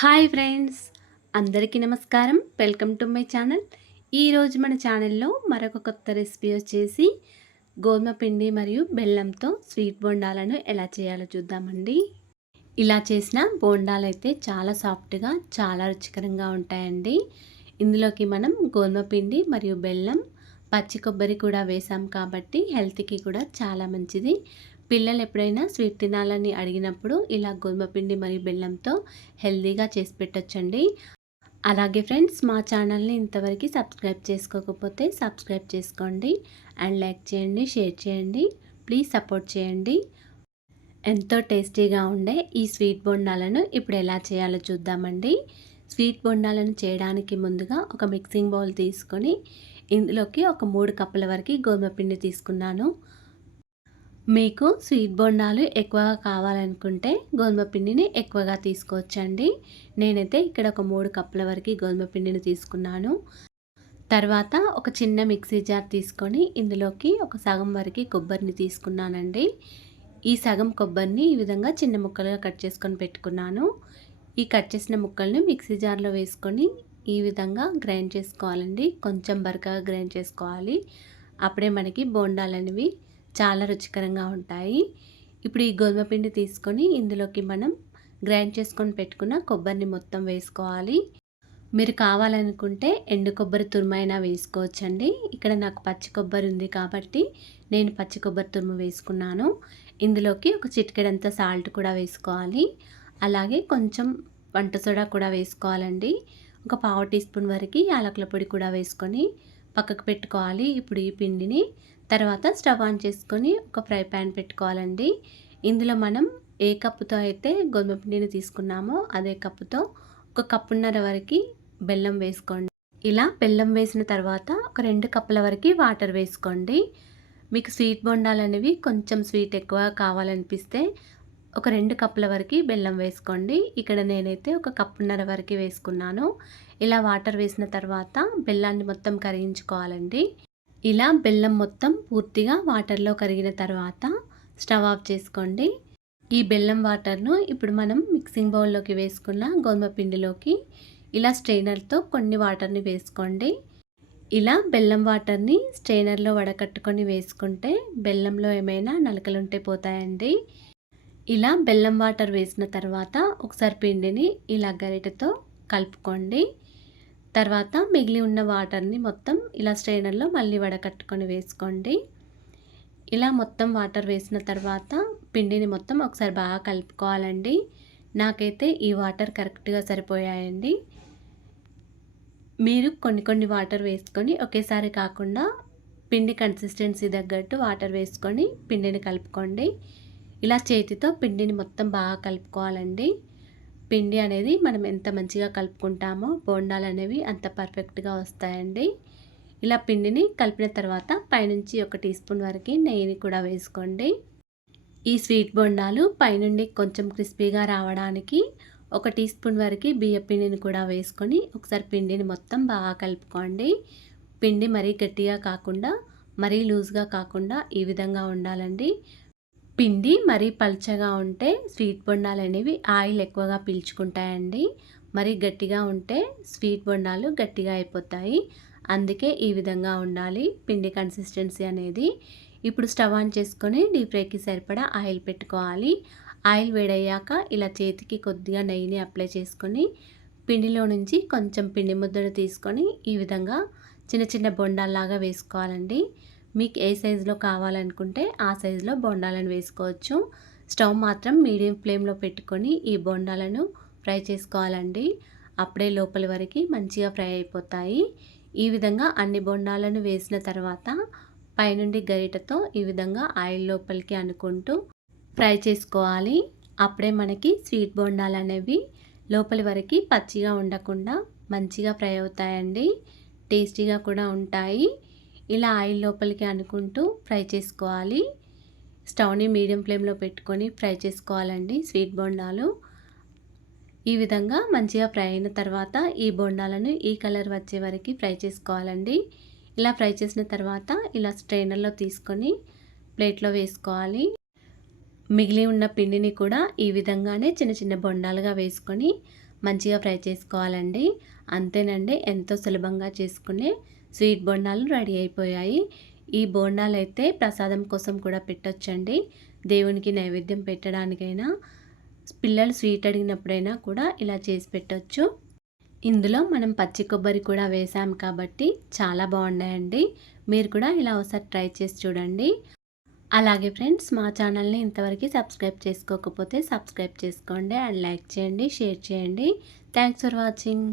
Hi friends, అందరికీ నమస్కారం. Welcome to my channel. ఈరోజు మన ఛానల్లో మరొక కొత్త రెసిపీ వచ్చేసి గోధుమ పిండి మరియు బెల్లంతో స్వీట్ బోండాలను ఎలా చేయాలో చూద్దామండి. ఇలా చేసిన బోండాలు అయితే చాలా సాఫ్ట్గా, చాలా రుచికరంగా ఉంటాయండి. ఇందులోకి మనం గోధుమ పిండి మరియు బెల్లం, పచ్చి కొబ్బరి కూడా వేసాం కాబట్టి హెల్త్కి కూడా చాలా మంచిది. పిల్లలు ఎప్పుడైనా స్వీట్ తినాలని అడిగినప్పుడు ఇలా గోధుమ పిండి మరియు బెల్లంతో హెల్తీగా చేసి పెట్టొచ్చండి. అలాగే ఫ్రెండ్స్, మా ఛానల్ని ఇంతవరకు సబ్స్క్రైబ్ చేసుకోకపోతే సబ్స్క్రైబ్ చేసుకోండి అండ్ లైక్ చేయండి, షేర్ చేయండి, ప్లీజ్ సపోర్ట్ చేయండి. ఎంతో టేస్టీగా ఉండే ఈ స్వీట్ బొండాలను ఇప్పుడు ఎలా చేయాలో చూద్దామండి. స్వీట్ బొండాలను చేయడానికి ముందుగా ఒక మిక్సింగ్ బౌల్ తీసుకొని ఇందులోకి ఒక 3 కప్పుల వరకు గోధుమ పిండి తీసుకున్నాను. మీకు స్వీట్ బొండాలు ఎక్కువగా కావాలనుకుంటే గోధుమ పిండిని ఎక్కువగా తీసుకోవచ్చండి. నేనైతే ఇక్కడ ఒక 3 కప్పుల వరకు గోధుమ పిండిని తీసుకున్నాను. తర్వాత ఒక చిన్న మిక్సీ జార్ తీసుకొని ఇందులోకి ఒక సగం వరకు కొబ్బరిని తీసుకున్నానండి. ఈ సగం కొబ్బరిని ఈ విధంగా చిన్న ముక్కలుగా కట్ చేసుకొని పెట్టుకున్నాను. ఈ కట్ చేసిన ముక్కల్ని మిక్సీ జార్లో వేసుకొని ఈ విధంగా గ్రైండ్ చేసుకోవాలండి. కొంచెం బరకగా గ్రైండ్ చేసుకోవాలి. అప్పుడే మనకి బోండాలు అనేవి చాలా రుచికరంగా ఉంటాయి. ఇప్పుడు ఈ గోధుమ పిండి తీసుకొని ఇందులోకి మనం గ్రైండ్ చేసుకొని పెట్టుకున్న కొబ్బరిని మొత్తం వేసుకోవాలి. మీరు కావాలనుకుంటే ఎండు కొబ్బరి తురుమైనా వేసుకోవచ్చండి. ఇక్కడ నాకు పచ్చి కొబ్బరి ఉంది కాబట్టి నేను పచ్చి కొబ్బరి తురుము వేసుకున్నాను. ఇందులోకి ఒక చిటికెడంత సాల్ట్ కూడా వేసుకోవాలి. అలాగే కొంచెం వంట సోడా కూడా వేసుకోవాలండి. ఒక పావు టీ స్పూన్ వరకు యాలకుల పొడి కూడా వేసుకొని పక్కకు పెట్టుకోవాలి. ఇప్పుడు ఈ పిండిని తర్వాత స్టవ్ ఆన్ చేసుకొని ఒక ఫ్రై ప్యాన్ పెట్టుకోవాలండి. ఇందులో మనం ఏ కప్పుతో అయితే గోధుమ పిండిని తీసుకున్నామో అదే కప్పుతో ఒక కప్పున్నర వరకు బెల్లం వేసుకోండి. ఇలా బెల్లం వేసిన తర్వాత ఒక 2 కప్పుల వరకు వాటర్ వేసుకోండి. మీకు స్వీట్ బొండాలు అనేవి కొంచెం స్వీట్ ఎక్కువ కావాలనిపిస్తే ఒక 2 కప్పుల వరకు బెల్లం వేసుకోండి. ఇక్కడ నేనైతే ఒక కప్పున్నర వరకు వేసుకున్నాను. ఇలా వాటర్ వేసిన తర్వాత బెల్లాన్ని మొత్తం కరిగించుకోవాలండి. ఇలా బెల్లం మొత్తం పూర్తిగా వాటర్లో కరిగిన తర్వాత స్టవ్ ఆఫ్ చేసుకోండి. ఈ బెల్లం వాటర్ను ఇప్పుడు మనం మిక్సింగ్ బౌల్లోకి వేసుకున్న గోధుమ పిండిలోకి ఇలా స్ట్రెయినర్తో కొన్ని వాటర్ని వేసుకోండి. ఇలా బెల్లం వాటర్ని స్ట్రెయినర్లో వడకట్టుకొని వేసుకుంటే బెల్లంలో ఏమైనా నలకలుంటే పోతాయండి. ఇలా బెల్లం వాటర్ వేసిన తర్వాత ఒకసారి పిండిని ఇలా గరిటెతో కలుపుకోండి. తర్వాత మిగిలి ఉన్న వాటర్ని మొత్తం ఇలా స్ట్రెయినర్లో మళ్ళీ వడకట్టుకొని వేసుకోండి. ఇలా మొత్తం వాటర్ వేసిన తర్వాత పిండిని మొత్తం ఒకసారి బాగా కలుపుకోవాలండి. నాకైతే ఈ వాటర్ కరెక్ట్గా సరిపోయాయండి. మీరు కొన్ని వాటర్ వేసుకొని ఒకేసారి కాకుండా పిండి కన్సిస్టెన్సీ తగ్గట్టు వాటర్ వేసుకొని పిండిని కలుపుకోండి. ఇలా చేతితో పిండిని మొత్తం బాగా కలుపుకోవాలండి. పిండి అనేది మనం ఎంత మంచిగా కలుపుకుంటామో బోండాలు అనేవి అంత పర్ఫెక్ట్గా వస్తాయండి. ఇలా పిండిని కలిపిన తర్వాత పైనుంచి ఒక టీ స్పూన్ వరకు నెయ్యిని కూడా వేసుకోండి. ఈ స్వీట్ బోండాలు పైనుండి కొంచెం క్రిస్పీగా రావడానికి ఒక టీ స్పూన్ వరకు బియ్య పిండిని కూడా వేసుకొని ఒకసారి పిండిని మొత్తం బాగా కలుపుకోండి. పిండి మరీ గట్టిగా కాకుండా మరీ లూజ్గా కాకుండా ఈ విధంగా ఉండాలండి. పిండి మరీ పల్చగా ఉంటే స్వీట్ బొండాలు అనేవి ఆయిల్ ఎక్కువగా పీల్చుకుంటాయండి. మరీ గట్టిగా ఉంటే స్వీట్ బొండాలు గట్టిగా అయిపోతాయి. అందుకే ఈ విధంగా ఉండాలి పిండి కన్సిస్టెన్సీ అనేది. ఇప్పుడు స్టవ్ ఆన్ చేసుకొని డీప్ ఫ్రైకి సరిపడా ఆయిల్ పెట్టుకోవాలి. ఆయిల్ వేడయ్యాక ఇలా చేతికి కొద్దిగా నెయ్యిని అప్లై చేసుకొని పిండిలో నుంచి కొంచెం పిండి ముద్దను తీసుకొని ఈ విధంగా చిన్న చిన్న బొండాల్లాగా వేసుకోవాలండి. మీకు ఏ సైజులో కావాలనుకుంటే ఆ సైజులో బొండాలను వేసుకోవచ్చు. స్టవ్ మాత్రం మీడియం ఫ్లేమ్లో పెట్టుకొని ఈ బొండాలను ఫ్రై చేసుకోవాలండి. అప్పుడే లోపలి వరకు మంచిగా ఫ్రై అయిపోతాయి. ఈ విధంగా అన్ని బొండాలను వేసిన తర్వాత పైనుండి గరిటతో ఈ విధంగా ఆయిల్ లోపలికి అనుకుంటూ ఫ్రై చేసుకోవాలి. అప్పుడే మనకి స్వీట్ బొండాలు అనేవి లోపలి వరకు పచ్చిగా ఉండకుండా మంచిగా ఫ్రై అవుతాయండి. టేస్టీగా కూడా ఉంటాయి. ఇలా ఆయిల్ లోపలికి అనుకుంటూ ఫ్రై చేసుకోవాలి. స్టవ్ని మీడియం ఫ్లేమ్లో పెట్టుకొని ఫ్రై చేసుకోవాలండి స్వీట్ బొండాలు. ఈ విధంగా మంచిగా ఫ్రై అయిన తర్వాత ఈ బొండాలను ఈ కలర్ వచ్చే వరకు ఫ్రై చేసుకోవాలండి. ఇలా ఫ్రై చేసిన తర్వాత ఇలా స్ట్రైనర్లో తీసుకొని ప్లేట్లో వేసుకోవాలి. మిగిలి ఉన్న పిండిని కూడా ఈ విధంగానే చిన్న చిన్న బొండాలుగా వేసుకొని మంచిగా ఫ్రై చేసుకోవాలండి. అంతేనండి, ఎంతో సులభంగా చేసుకునే స్వీట్ బోండాలు రెడీ అయిపోయాయి. ఈ బోండాలైతే ప్రసాదం కోసం కూడా పెట్టొచ్చండి. దేవునికి నైవేద్యం పెట్టడానికైనా, పిల్లలు స్వీట్ అడిగినప్పుడైనా కూడా ఇలా చేసి పెట్టొచ్చు. ఇందులో మనం పచ్చి కొబ్బరి కూడా వేసాం కాబట్టి చాలా బాగున్నాయండి. మీరు కూడా ఇలా ఒకసారి ట్రై చేసి చూడండి. అలాగే ఫ్రెండ్స్, మా ఛానల్ని ఇంతవరకు సబ్స్క్రైబ్ చేసుకోకపోతే సబ్స్క్రైబ్ చేసుకోండి అండ్ లైక్ చేయండి, షేర్ చేయండి. Thanks for watching.